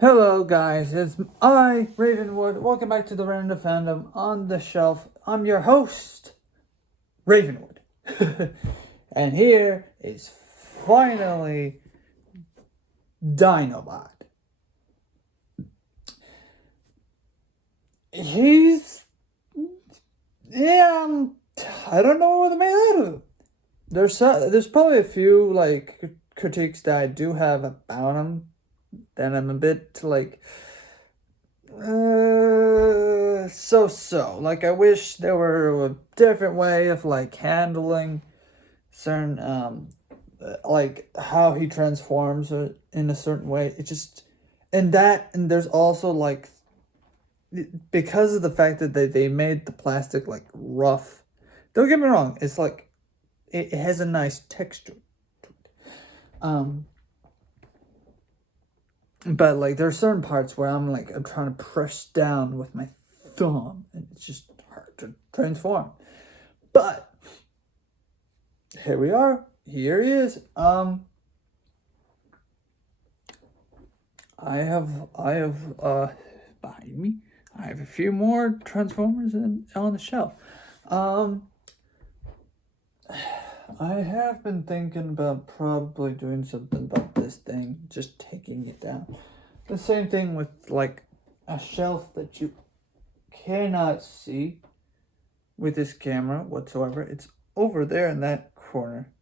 Hello guys, it's I, Ravenwood. Welcome back to the Random Fandom on the Shelf. I'm your host, Ravenwood. And here is finally Dinobot. He's yeah, I don't know what to make out of him. There's probably a few critiques that I do have about him. Then I'm a bit so. Like, I wish there were a different way of handling certain like how he transforms in a certain way. It just and there's also because of the fact that they made the plastic rough. Don't get me wrong, it's it has a nice texture to it. But there are certain parts where I'm trying to press down with my thumb and it's just hard to transform. But here we are. Here he is. I have behind me. I have a few more Transformers on the shelf. I have been thinking about probably doing something about this thing, just taking it down. The same thing with a shelf that you cannot see with this camera whatsoever. It's over there in that corner.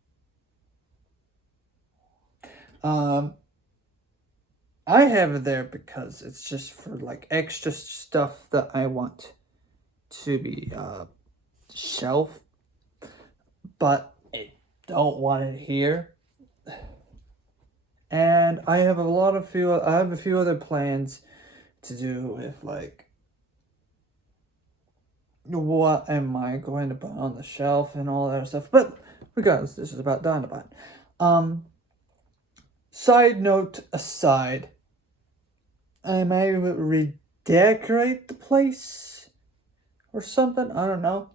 I have it there because it's just for extra stuff that I want to be shelf, but I don't want it here. And I have a few other plans to do with what am I going to put on the shelf and all that stuff. But regardless, this is about Dinobot. Side note aside, I may redecorate the place or something. I don't know.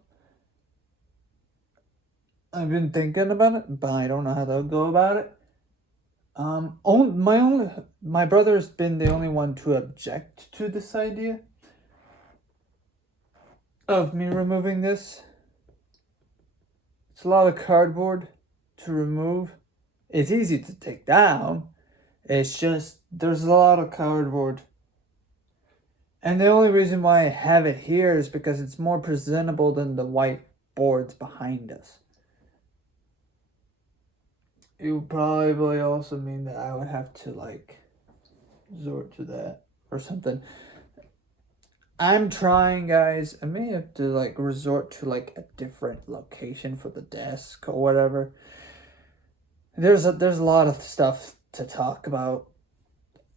I've been thinking about it, but I don't know how to go about it. My brother's been the only one to object to this idea of me removing this. It's a lot of cardboard to remove. It's easy to take down. It's just there's a lot of cardboard. And the only reason why I have it here is because it's more presentable than the white boards behind us. It would probably also mean that I would have to resort to that or something. I'm trying, guys. I may have to resort to a different location for the desk or whatever. There's a lot of stuff to talk about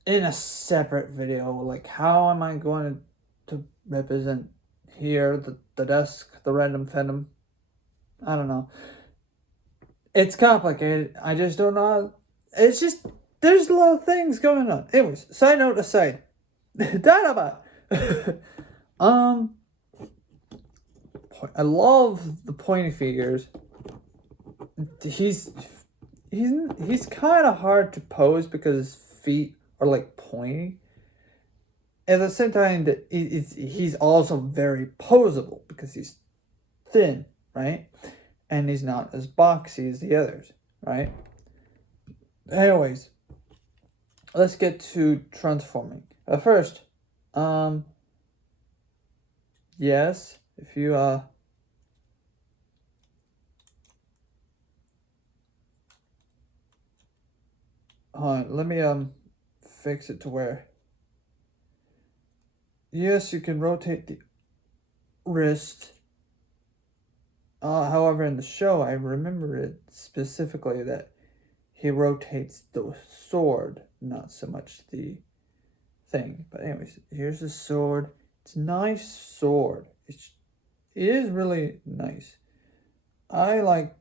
in a separate video. Like, how am I going to represent here the desk, the Random Fandom? I don't know. It's complicated. I just don't know. It's just there's a lot of things going on. Anyways, side note aside, Dinobot. I love the pointy figures. He's kind of hard to pose because his feet are pointy. At the same time, that he's also very posable because he's thin, right? And he's not as boxy as the others, right? Anyways, let's get to transforming. First, yes, if you let me fix it to where, yes, you can rotate the wrist. However, in the show, I remember it specifically that he rotates the sword, not so much the thing. But anyways, here's the sword. It's a nice sword. It is really nice. I like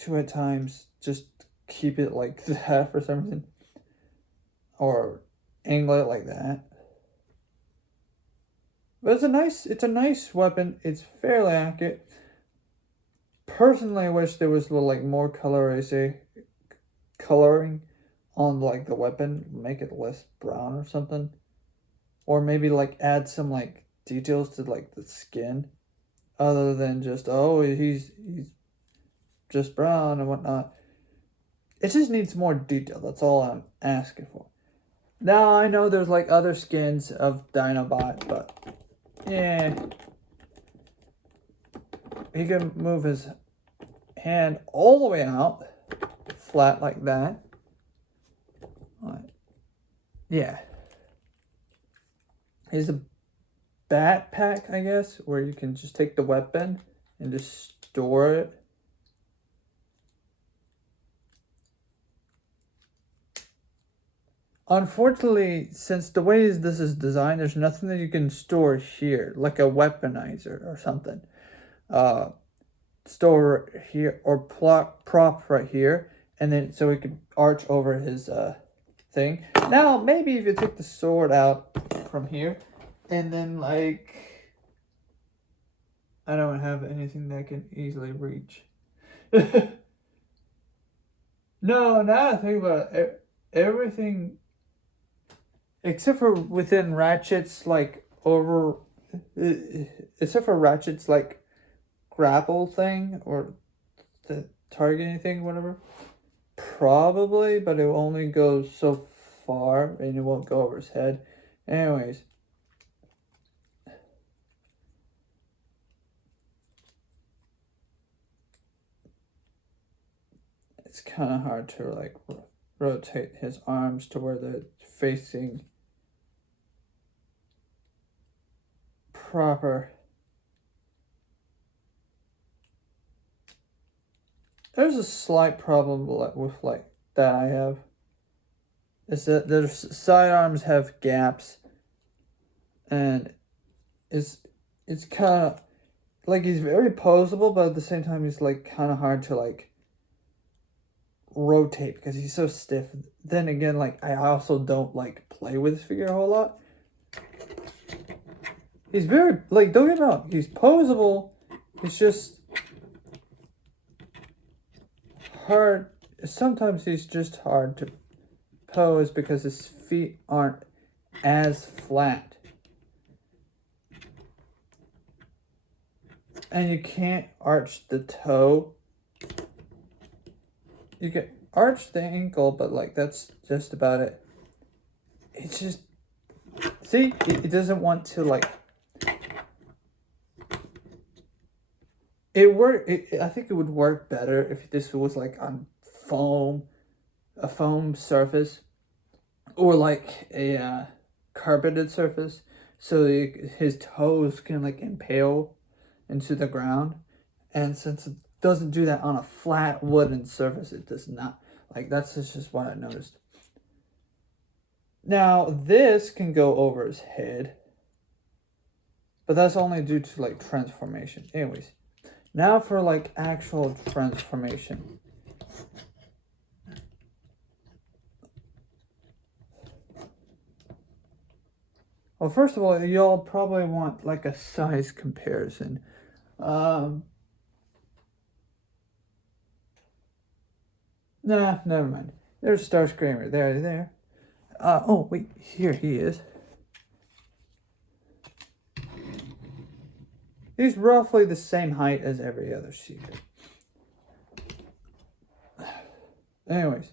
to at times just keep it like that for some reason, or angle it like that. But it's a nice weapon. It's fairly accurate. Personally, I wish there was more coloring on like the weapon, make it less brown or something. Or maybe like add some like details to like the skin other than just, oh, he's just brown and whatnot. It just needs more detail. That's all I'm asking for. Now I know there's like other skins of Dinobot, but yeah, he can move his hand all the way out, flat like that. Yeah. Here's a backpack, I guess, where you can just take the weapon and just store it. Unfortunately, since the way this is designed, there's nothing that you can store here, like a weaponizer or something. Store here or prop right here, and then so he could arch over his thing. Now, maybe if you take the sword out from here, and then like, I don't have anything that can easily reach. No, now I think about it, everything except for within Ratchet's like except for Ratchet's like grapple thing or the targeting thing, whatever. Probably, but it only goes so far and it won't go over his head. Anyways. It's kind of hard to like rotate his arms to where they're facing proper. There's a slight problem with like that I have. Is that their sidearms have gaps, and it's kind of like he's very posable, but at the same time he's like kind of hard to like rotate because he's so stiff. Then again, like I also don't like play with his figure a whole lot. He's very like, don't get me wrong, he's posable. It's just hard. Sometimes he's just hard to pose because his feet aren't as flat. And you can't arch the toe. You can arch the ankle, but like that's just about it. It's just, see, it doesn't want to like, I think it would work better if this was like on a foam surface, or like a carpeted surface, so his toes can like impale into the ground. And since it doesn't do that on a flat wooden surface, it does not. Like, that's just what I noticed. Now, this can go over his head, but that's only due to like transformation. Anyways, now for like actual transformation. Well, first of all, y'all probably want like a size comparison. Nah, never mind. There's Starscreamer. There. Oh, wait. Here he is. He's roughly the same height as every other secret. Anyways,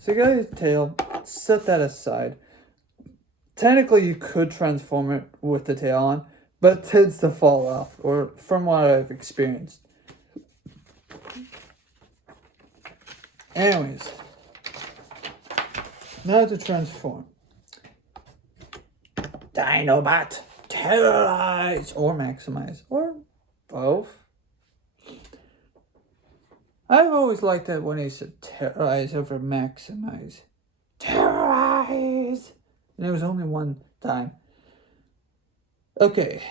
so you got his tail. Set that aside. Technically, you could transform it with the tail on, but it tends to fall off, or from what I've experienced. Anyways, now to transform. Dinobot, terrorize, or maximize, or both. I've always liked that when he said terrorize over maximize. Terrorize! And it was only one time. Okay.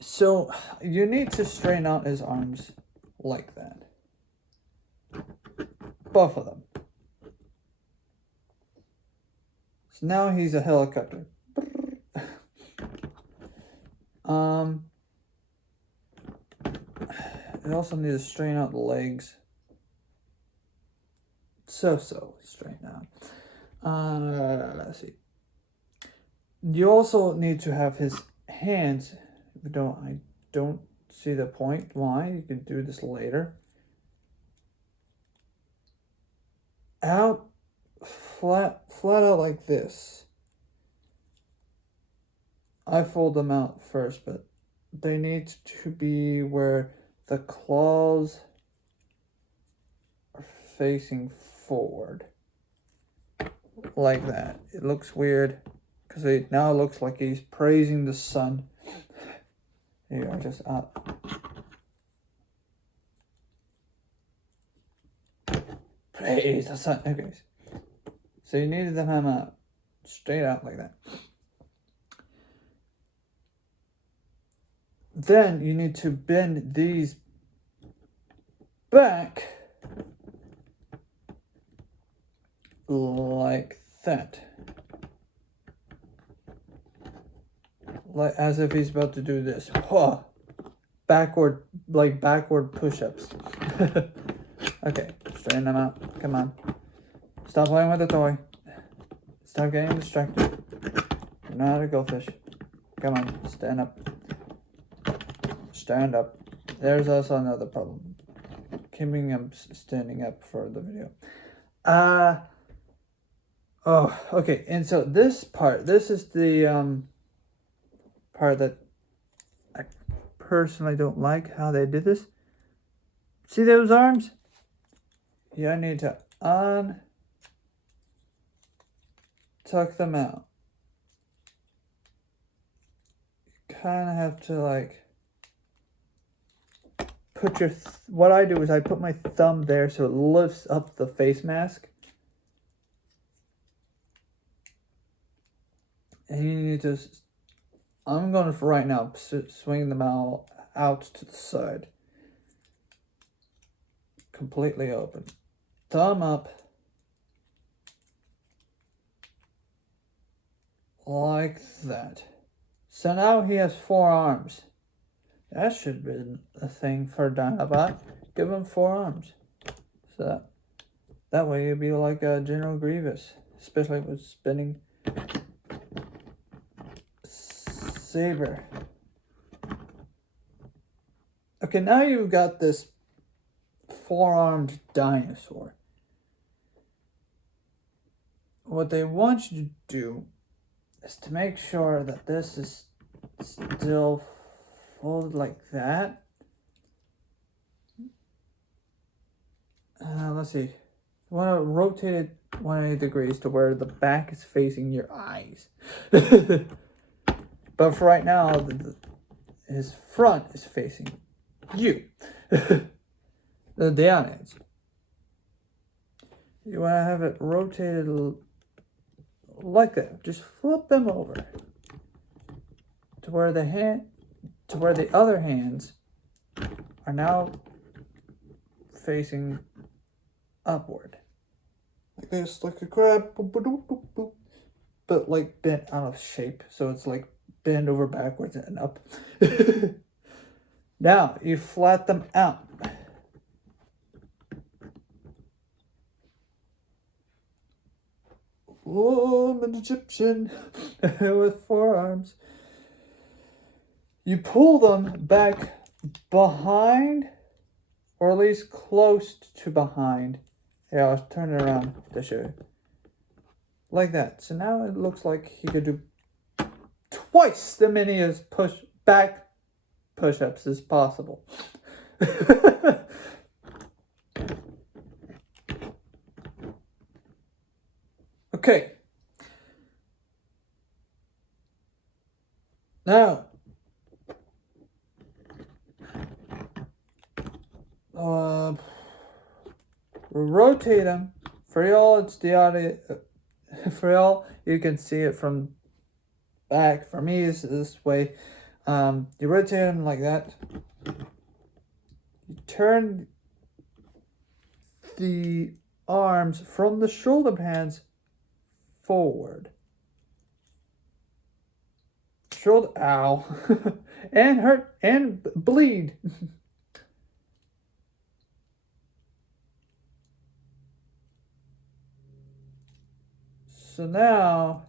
So, you need to straighten out his arms like that. Both of them. So now he's a helicopter. You also need to straighten out the legs. So straighten out. Let's see. You also need to have his hands. I don't see the point why. You can do this later. Out, flat out like this. I fold them out first, but they need to be where the claws are facing forward. Like that. It looks weird because it now looks like he's praising the sun. Here, I just praise the sun. Okay. So you needed them out straight out like that. Then you need to bend these back like that. Like as if he's about to do this. Whoa. Backward push-ups. Okay, straighten them out. Come on. Stop playing with the toy. Stop getting distracted. You're not a goldfish. Come on, stand up. Stand up. There's also another problem. Keeping him standing up for the video. Oh, okay. And so this is the part that I personally don't like how they did this. See those arms? Yeah, I need to tuck them out. You kind of have to like put your what I do is I put my thumb there so it lifts up the face mask. And you need to, I'm going to, for right now, swing them out to the side. Completely open. Thumb up. Like that. So now he has 4 arms. That should be a thing for Dinobot. Give him 4 arms. So that way you'll be like General Grievous. Especially with spinning saber. Okay, now you've got this 4-armed dinosaur. What they want you to do is to make sure that this is still folded like that. Let's see. You want to rotate it 180 degrees to where the back is facing your eyes. But for right now, his front is facing you. The audience. You want to have it rotated like that. Just flip them over to where the other hands are now facing upward. Like this, like a crab. Boop, boop, boop, boop, boop. But like bent out of shape. So it's like bend over backwards and up. Now you flat them out. Oh, I'm an Egyptian with 4 arms. You pull them back behind, or at least close to behind. Here, I'll turn it around to show you. Like that. So now it looks like he could do twice the many as back push-ups as possible. Okay. Now, rotate them. For y'all, it's the audio. For y'all, you can see it from back. For me, it's this way. You rotate them like that. You turn the arms from the shoulder pads forward. Shoulder, ow, and hurt and bleed. So now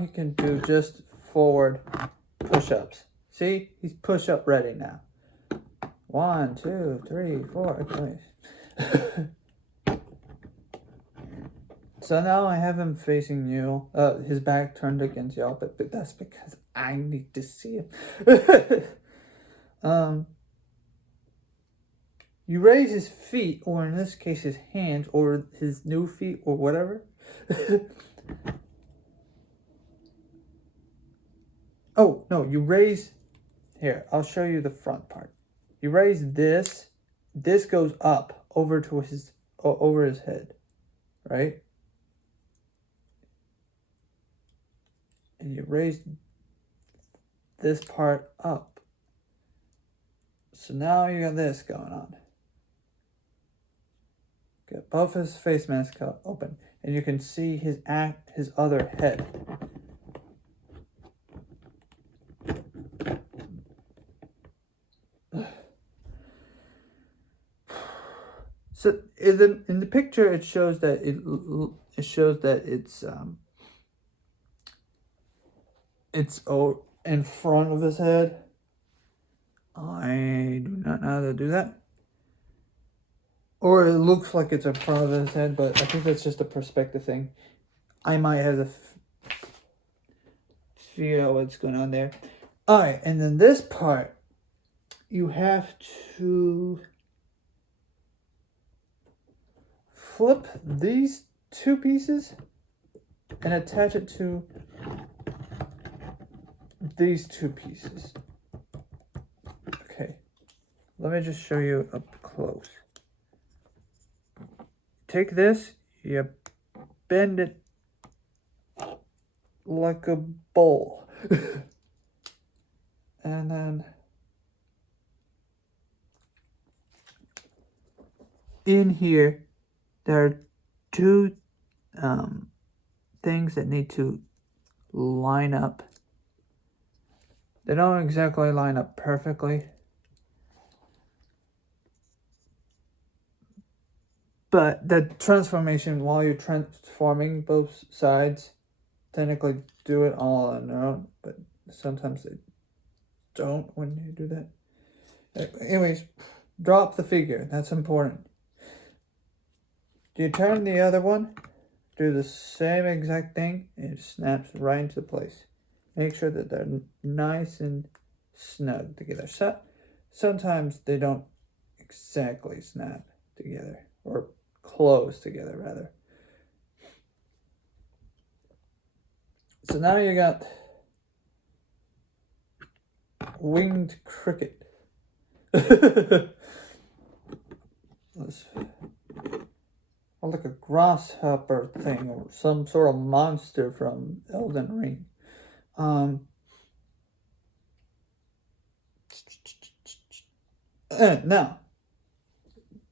he can do just forward push-ups. See? He's push-up ready now. 1, 2, 3, 4. Okay. So now I have him facing you. His back turned against y'all, but that's because I need to see him. You raise his feet, or in this case his hands, or his new feet, or whatever. Oh, no, you raise... Here, I'll show you the front part. You raise this. This goes up over to over his head, right? And you raise this part up. So now you got this going on. Get both his face masks open, and you can see his other head. So in the picture, it shows that it's in front of his head. I do not know how to do that. Or it looks like it's in front of his head, but I think that's just a perspective thing. I might have to figure out what's going on there. Alright, and then this part, you have to flip these two pieces and attach it to these two pieces. Okay, let me just show you up close. Take this, you bend it like a bowl. And then in here, there are two things that need to line up. They don't exactly line up perfectly, but the transformation, while you're transforming both sides, technically do it all on their own, but sometimes they don't when you do that. Anyways, drop the figure. That's important. You turn the other one, do the same exact thing, and it snaps right into place. Make sure that they're nice and snug together. Sometimes they don't exactly snap together, or close together, rather. So now you got winged cricket. Or like a grasshopper thing, or some sort of monster from Elden Ring. Now,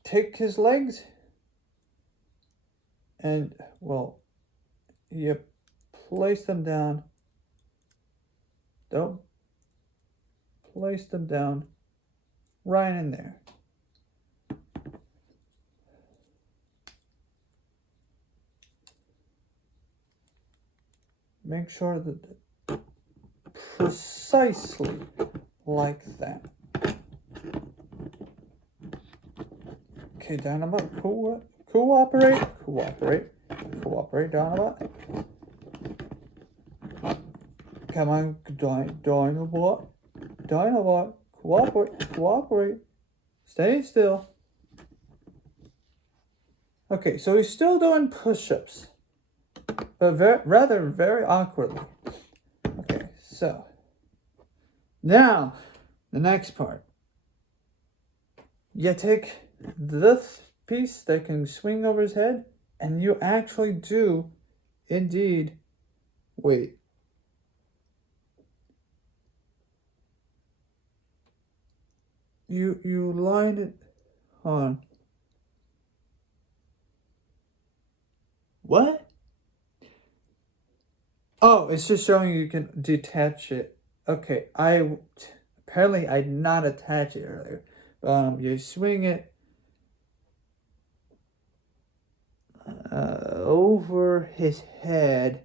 take his legs and, well, you place them down. Don't place them down right in there. Make sure that precisely like that. Okay, Dinobot, cooperate, Dinobot. Come on, Dinobot, cooperate. Stay still. Okay, so he's still doing push-ups, but very awkwardly. Okay, so now the next part. You take this piece that can swing over his head, and you actually do indeed wait. You line it on. What? Oh, it's just showing you can detach it. Okay, Apparently, I did not attach it earlier. You swing it over his head,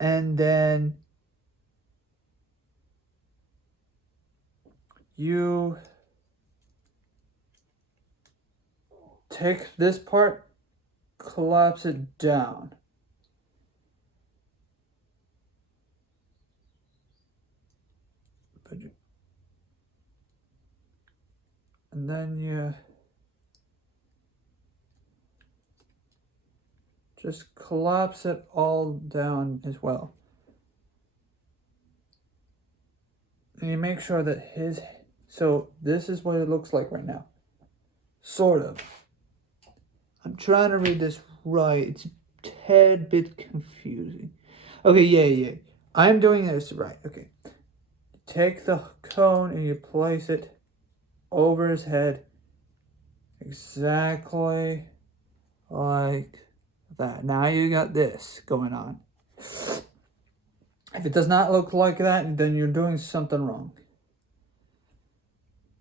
and then you take this part, collapse it down. And then you just collapse it all down as well. And you make sure that so this is what it looks like right now. Sort of. I'm trying to read this right. It's a tad bit confusing. Okay, yeah. I'm doing this right. Okay. Take the cone and you place it over his head. Exactly like that. Now you got this going on. If it does not look like that, then you're doing something wrong.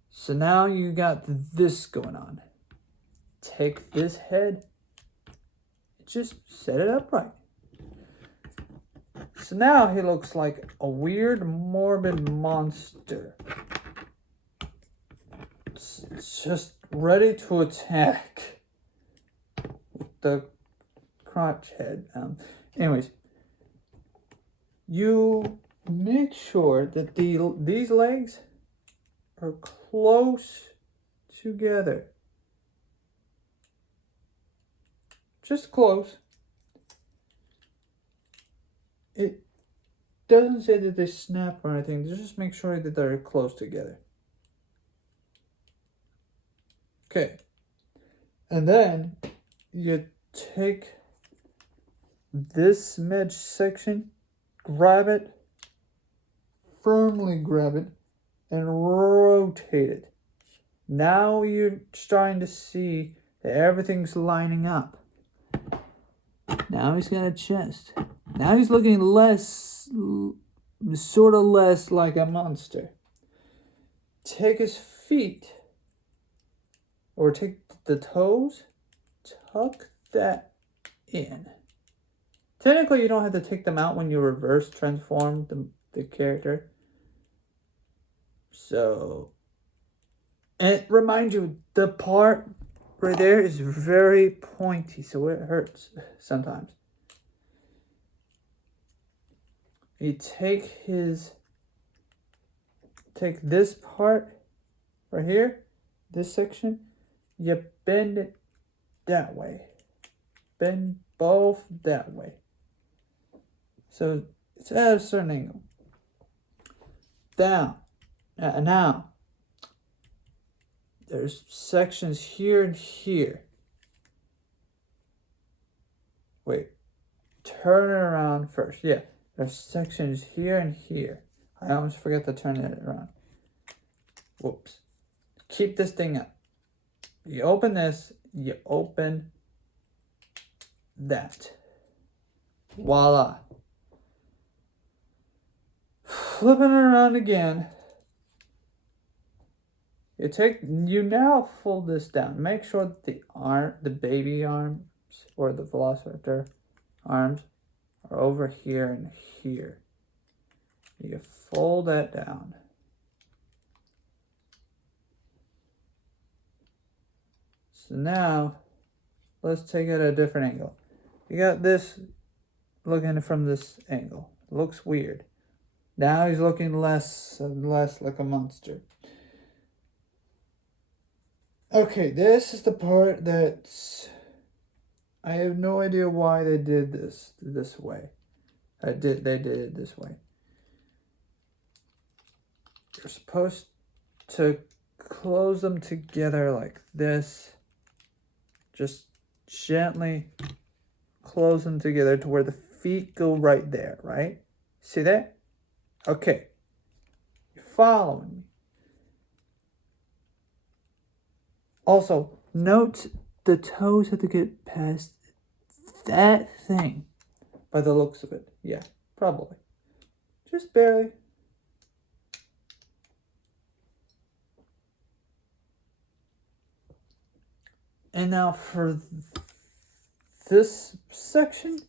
So now you got this going on. Take this head, just set it up right. So now he looks like a weird, morbid monster. It's just ready to attack with the crotch head. Anyways, you make sure that these legs are close together. Just close. It doesn't say that they snap or anything. Just make sure that they're close together. Okay. And then you take this midge section, grab it, firmly grab it, and rotate it. Now you're starting to see that everything's lining up. Now he's got a chest. Now he's looking sort of less like a monster. Take his feet, or take the toes, tuck that in. Technically, you don't have to take them out when you reverse transform the character. So, and remind you, the part right there is very pointy, so it hurts sometimes. You take this part right here, this section, you bend it that way. Bend both that way. So it's at a certain angle. Down. Now, there's sections here and here. Wait, turn it around first. Yeah, there's sections here and here. I almost forgot to turn it around. Whoops. Keep this thing up. You open this, you open that. Voila. Flipping it around again. You now fold this down. Make sure that the baby arms or the velociraptor arms are over here and here. You fold that down. So now, let's take it at a different angle. You got this looking from this angle. It looks weird. Now he's looking less and less like a monster. Okay, this is the part that's... I have no idea why they did this way. They did it this way. You're supposed to close them together like this. Just gently close them together to where the feet go right there, right? See that? Okay. You're following me. Also, note the toes have to get past that thing by the looks of it. Yeah, probably. Just barely. And now for this section,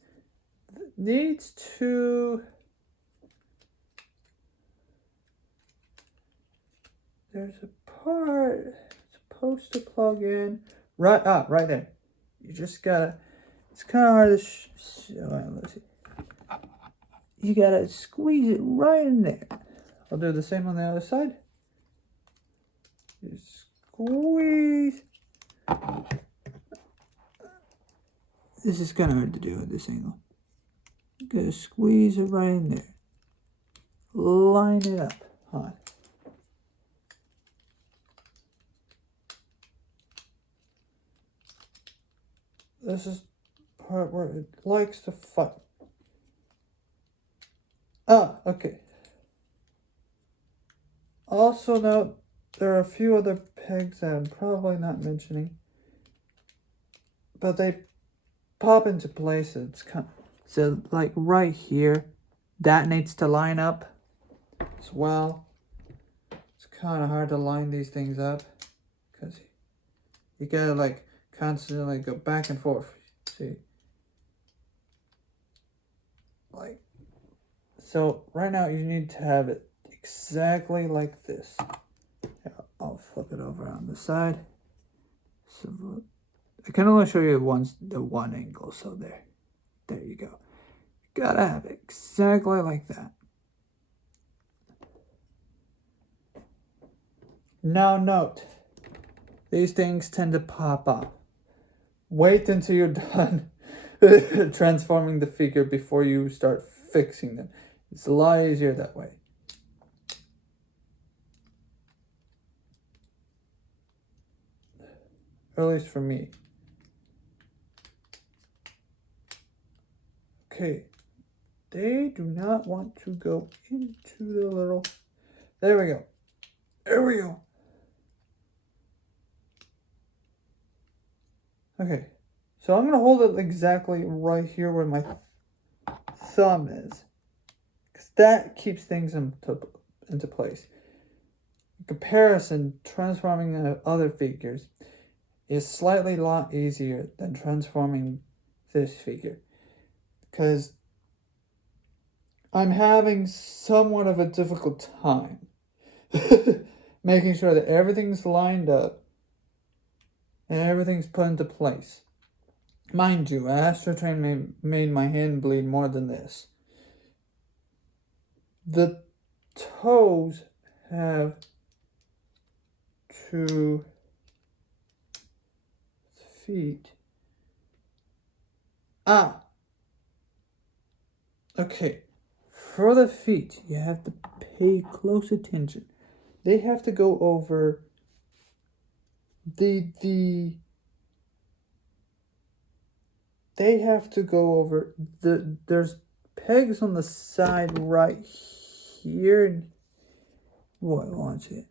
needs to... There's a part supposed to plug in. Right there. You just gotta... It's kind of hard to... let's see. You gotta squeeze it right in there. I'll do the same on the other side. You squeeze. This is kind of hard to do at this angle. You gotta squeeze it right in there. Line it up. Hold on. This is the part where it likes to fight. Okay. Also note, there are a few other pegs that I'm probably not mentioning, but they pop into place. It's kind of, so like right here, that needs to line up as well. It's kind of hard to line these things up because you gotta like constantly go back and forth. See, like, so right now you need to have it exactly like this. I'll flip it over on the side. So I can only show you the one angle. So there you go. Gotta have it exactly like that. Now note, these things tend to pop up. Wait until you're done transforming the figure before you start fixing them. It's a lot easier that way. At least for me. Okay. They do not want to go into the little... There we go. There we go. Okay. So I'm going to hold it exactly right here where my thumb is. Because that keeps things into place. In comparison, transforming other figures is slightly a lot easier than transforming this figure. Because I'm having somewhat of a difficult time making sure that everything's lined up and everything's put into place. Mind you, Astro Train made my hand bleed more than this. The toes have 2 feet. Okay. For the feet, you have to pay close attention. They have to go over they have to go over there's pegs on the side right here. What wants it?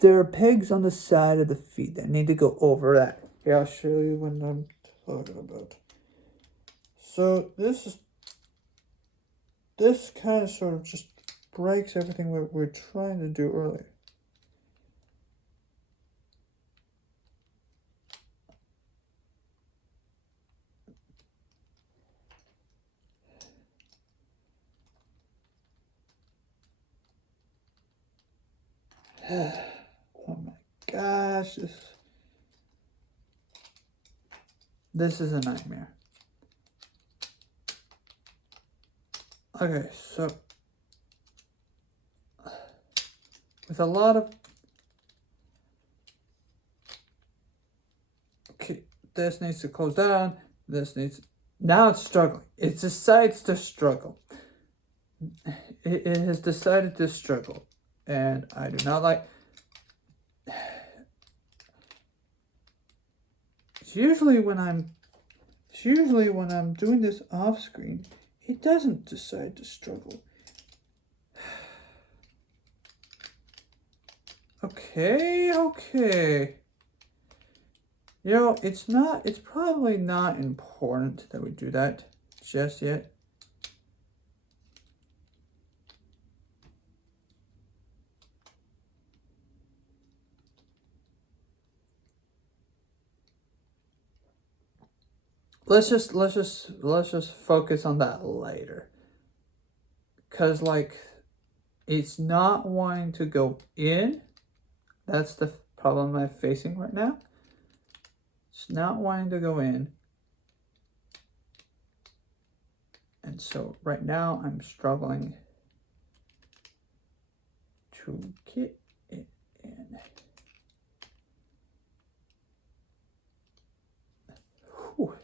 There are pegs on the side of the feet that need to go over that. Yeah, I'll show you what I'm talking about. So this kind of sort of just breaks everything we're trying to do earlier. Oh my gosh, this is a nightmare. Okay, so with a lot of... Okay, this needs to close down. This needs... Now it's struggling. It decides to struggle. It has decided to struggle. And I do not like... It's usually when I'm doing this off screen, it doesn't decide to struggle. Okay. You know, it's probably not important that we do that just yet. let's just focus on that later. Cause like it's not wanting to go in. That's the problem I'm facing right now. It's not wanting to go in. And so right now I'm struggling to get it in. Whew.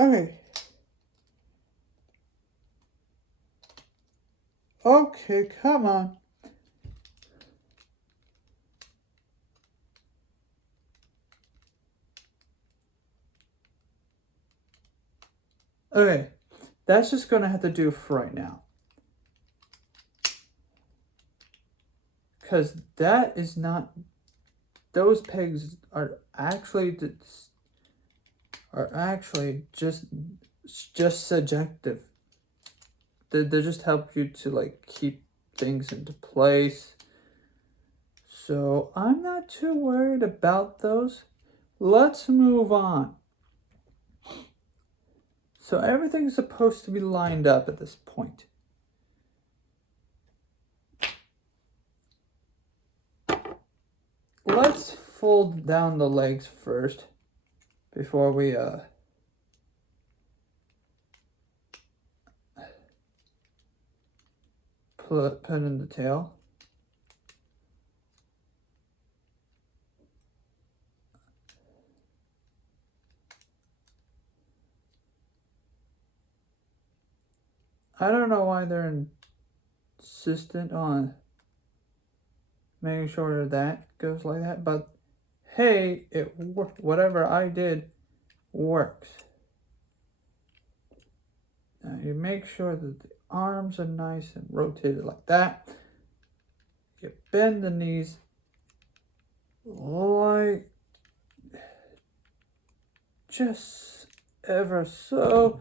Okay. Okay, come on. Okay, that's just gonna have to do for right now. Because that is not, those pegs are actually just subjective. They just help you to like keep things into place. So I'm not too worried about those. Let's move on. So everything's supposed to be lined up at this point. Let's fold down the legs first before we put in the tail. I don't know why they're insistent on making sure that goes like that, but hey, it worked. Whatever I did works. Now you make sure that the arms are nice and rotated like that. You bend the knees like just ever so.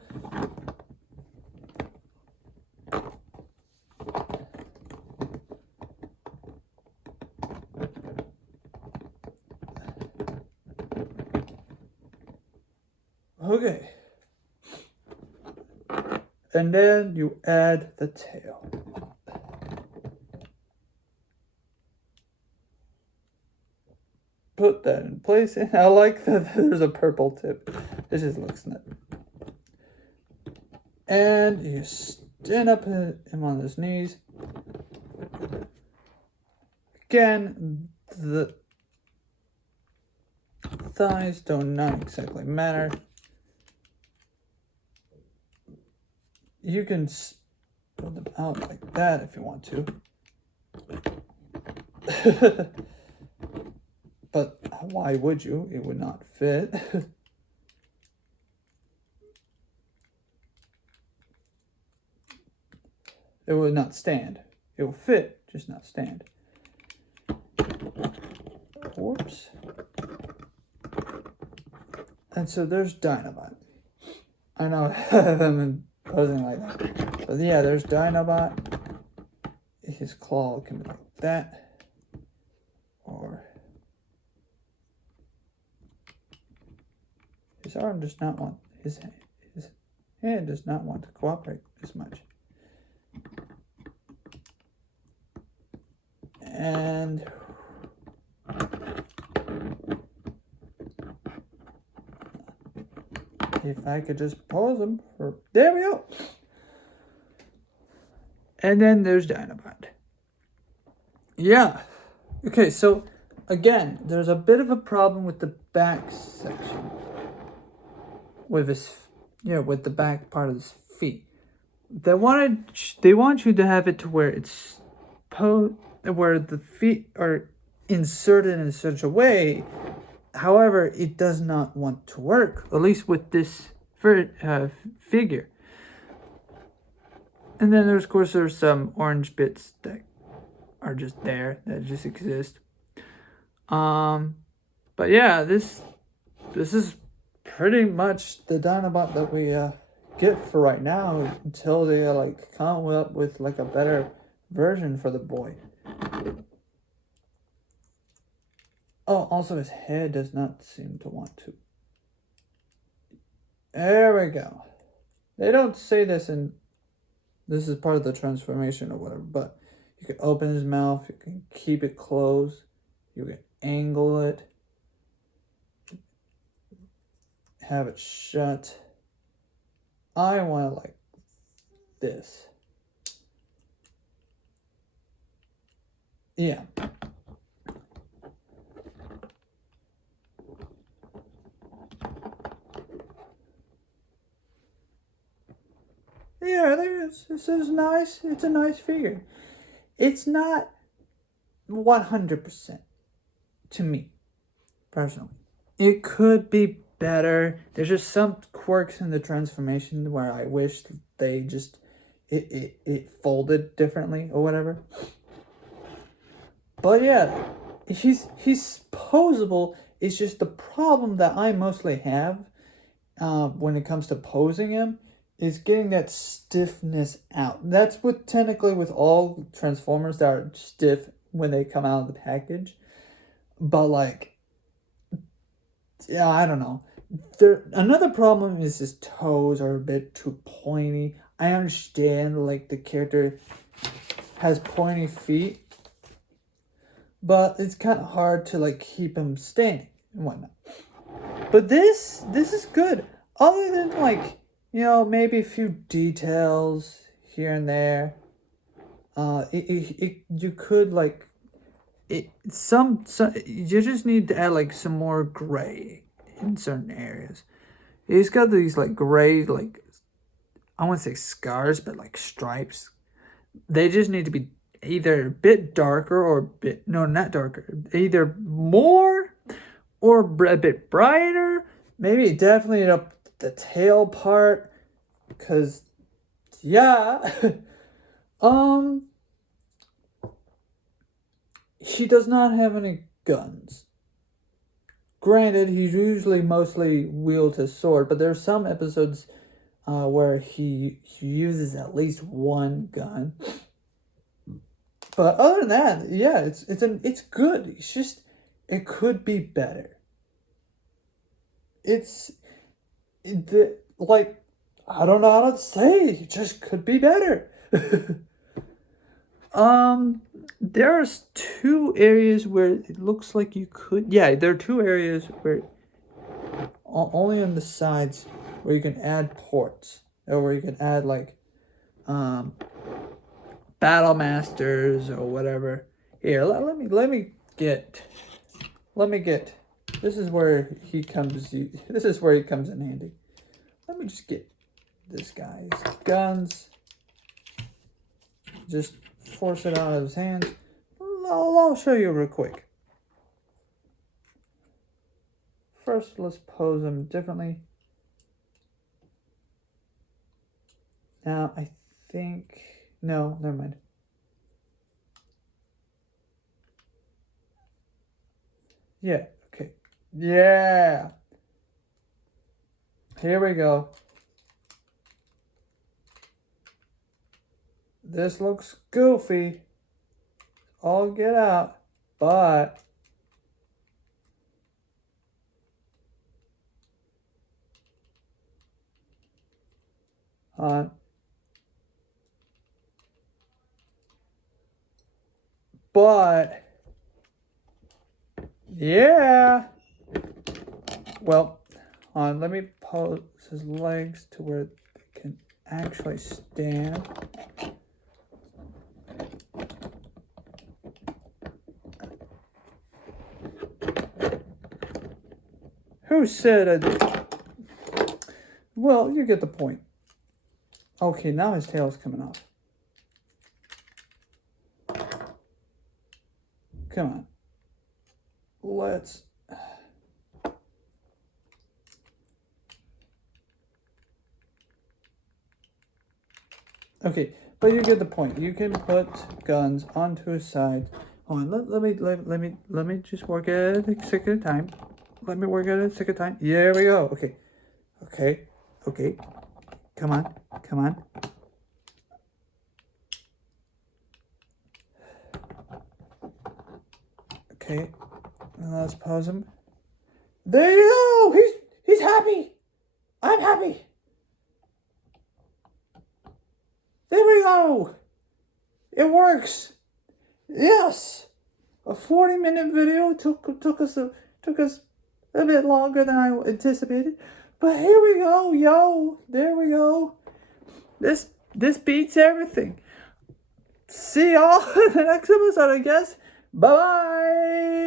Okay. And then you add the tail. Put that in place. And I like that there's a purple tip. It just looks neat. And you stand up him on his knees. Again, the thighs do not exactly matter. You can build them out like that if you want to. But why would you? It would not fit. It would not stand. It will fit, just not stand. Whoops. And so there's Dinobot. I know I haven't posing like that. But yeah, there's Dinobot. His claw can be like that. Or his arm does not want, his hand does not want to cooperate as much. And if I could just pause them for, there we go. And then there's Dinobot. Yeah. Okay, so again, there's a bit of a problem with the back section. With his, with the back part of his feet. They want you to have it to where it's where the feet are inserted in such a way. However, it does not want to work, at least with this figure. And then there's, of course, there's some orange bits that are just there, that just exist. But yeah, this is pretty much the Dinobot that we get for right now until they like come up with like a better version for the boy. Oh, also his head does not seem to want to. There we go. They don't say this in... This is part of the transformation or whatever, but you can open his mouth, you can keep it closed, you can angle it, have it shut. I want it like this. Yeah. Yeah, this is nice. It's a nice figure. It's not 100% to me, personally. It could be better. There's just some quirks in the transformation where I wish they just it folded differently or whatever. But yeah, he's posable. It's just the problem that I mostly have when it comes to posing him is getting that stiffness out. That's what technically with all Transformers that are stiff when they come out of the package. But like, yeah, I don't know. Another problem is his toes are a bit too pointy. I understand like the character has pointy feet, but it's kind of hard to like keep him standing and whatnot. But this is good. Other than like, maybe a few details here and there. You could like some you just need to add like some more gray in certain areas. He's got these like gray, like I wouldn't say scars, but like stripes. They just need to be either a bit darker or a bit, no, not darker, either more or a bit brighter. Maybe definitely up the tail part, because yeah. He does not have any guns. Granted, he usually mostly wields his sword, but there are some episodes where he uses at least one gun. But other than that, yeah, it's good. It's just it could be better. Like I don't know how to say it. It just could be better. There's two areas where it looks like you could. Yeah, there are two areas where only on the sides where you can add ports, or where you can add like battle masters or whatever. Here, let me get. This is where he comes. This is where he comes in handy. Let me just get this guy's guns. Just force it out of his hands. I'll show you real quick. First, let's pose him differently. Now, I think... No, never mind. Yeah, okay. Yeah! Here we go. This looks goofy. All get out, but... But... Yeah! Well, let me pose his legs to where they can actually stand. Who said Well, you get the point. Okay, now his tail's coming off. Come on. Let's... Okay, but you get the point. You can put guns onto his side. Hold on, let me just work at it a second time. Let me work at it a second time. There we go. Okay. Come on. Okay. And let's pause him. There you go. He's happy. I'm happy. There we go. It works. Yes. A 40-minute video took us a bit longer than I anticipated. But here we go, yo. There we go. This beats everything. See y'all in the next episode, I guess. Bye-bye.